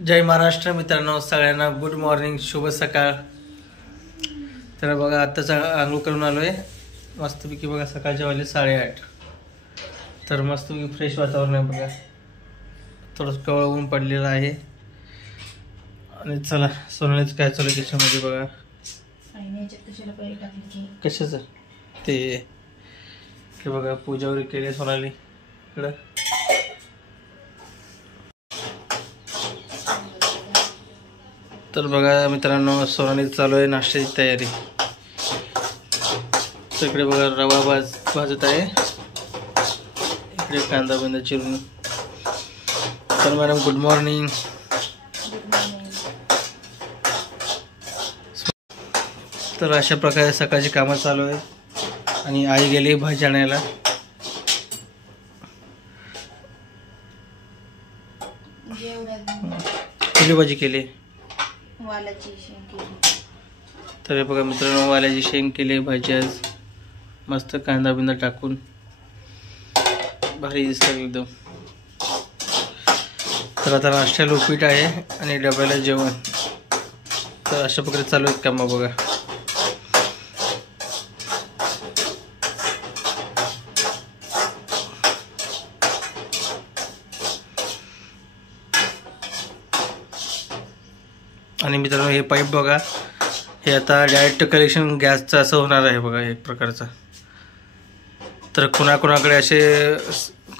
जय महाराष्ट्र मित्रांनो, सगळ्यांना good morning, शुभ सकाळ। तर बघा आत्ताच आंघोळ करून आलोय मस्तपैकी। बघा सकाळचे वाजले 8:30। तर मस्तपैकी फ्रेश वातावरण आहे बघा, थोडंसं कवळ ऊन पडलेलं आहे। आणि चला सोनालीच काय चालू किचनमध्ये बघा। कशाचं ते बघा पूजा वगैरे केली सोनाली इकडं। तर बघा मित्रांनो, सोनाली चालू आहे नाश्त्याची तयारी। तर इकडे बघा रवा भाजत आहे, इकडे कांदा बिंदा चिरून। तर मॅडम गुड मॉर्निंग। तर अशा प्रकारे सकाळची कामं चालू आहे। आणि आई गेली भाजी आणायला। कुठली भाजी केली? वालाची शेंग केली। तर हे बघा मित्रांनो, वालाची शेंग केली भाजी आज, मस्त कांदा बिंदा टाकून, भारी दिसतं एकदम। तर आता नाश्त्याला उपीट आहे आणि डब्याला जेवण। तर अशा प्रकारे चालू आहेत कामं बघा। आणि मित्रांनो हे पाईप बघा, हे आता डायरेक्ट कलेक्शन गॅसचं असं होणार आहे बघा एक प्रकारचं। तर कुणाकुणाकडे असे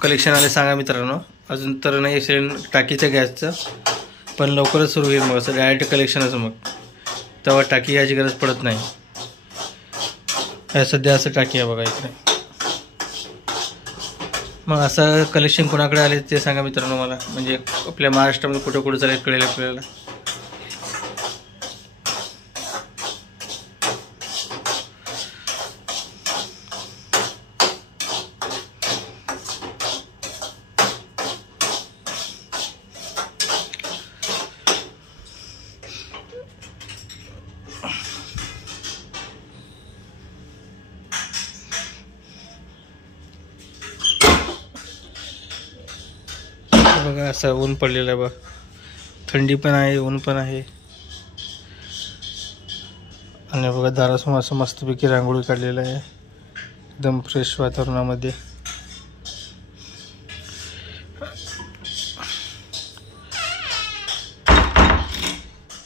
कलेक्शन आले सांगा मित्रांनो। अजून तर नाही असेल टाकीचं गॅसचं, पण लवकरच सुरू होईल मग असं डायरेक्ट कलेक्शनच। मग तेव्हा टाकी याची गरज पडत नाही। सध्या असं टाकी आहे बघा इकडे। मग असं कलेक्शन कुणाकडे आले ते सांगा मित्रांनो मला, म्हणजे आपल्या महाराष्ट्रामध्ये कुठं कुठं चालेल कळेल आपल्याला। बघा असं ऊन पडलेलं आहे बघा, थंडी पण आहे ऊन पण आहे। आणि बघा दारासमोर असं मस्तपैकी रांगोळी काढलेलं आहे एकदम फ्रेश वातावरणामध्ये।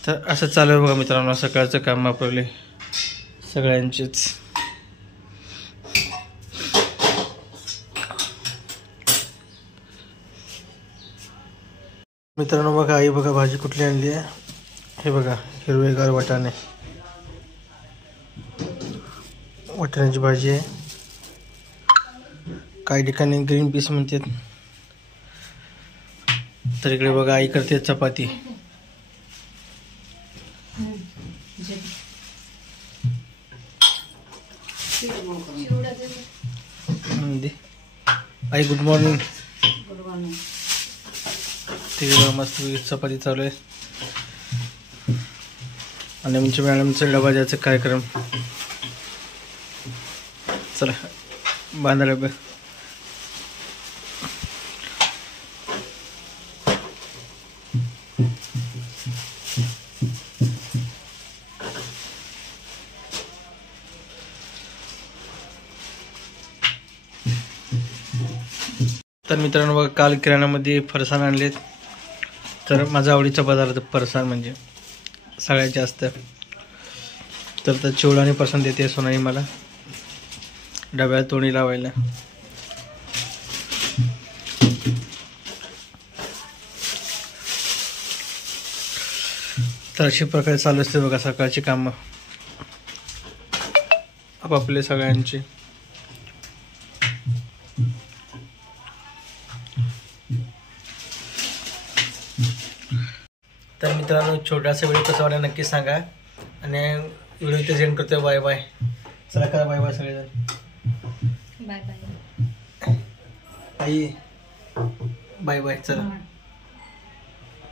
तर असं चालू आहे बघा मित्रांनो सकाळचं काम आपले सगळ्यांचेच। मित्रांनो बघा आई बघा भाजी कुठली आणली आहे, हे बघा हिरवेगार वाटाणे, वाटाण्याची भाजी आहे। काही ठिकाणी ग्रीन पीस म्हणतात। तर इकडे बघा आई करते चपाती। आई गुड मॉर्निंग। तिकडे मस्त चपाती चालू आहे आणि आमच्या मॅडमचा डबा द्यायचा कार्यक्रम। चला बांधा डबा। तर मित्रांनो बघा काल किराणामध्ये फरसाण आणलेत। तर माझा आवडीचा पदार्थ फरसाण म्हणजे सगळ्यात जास्त। तर चिवडा आणि फरसाण देते सोनाली मला डब्यात तोंडी लावायला। तर अशा प्रकारे चालू असते बघा सकाळची कामं आपापले सगळ्यांची। तर मित्रांनो छोटासा व्हिडिओ कसा वाटला नक्की सांगा आणि व्हिडिओ इथे सेंड करतोय। Bye bye. चला करा बाय बाय सगळेजण। बाय बाय आई बाय बाय चला।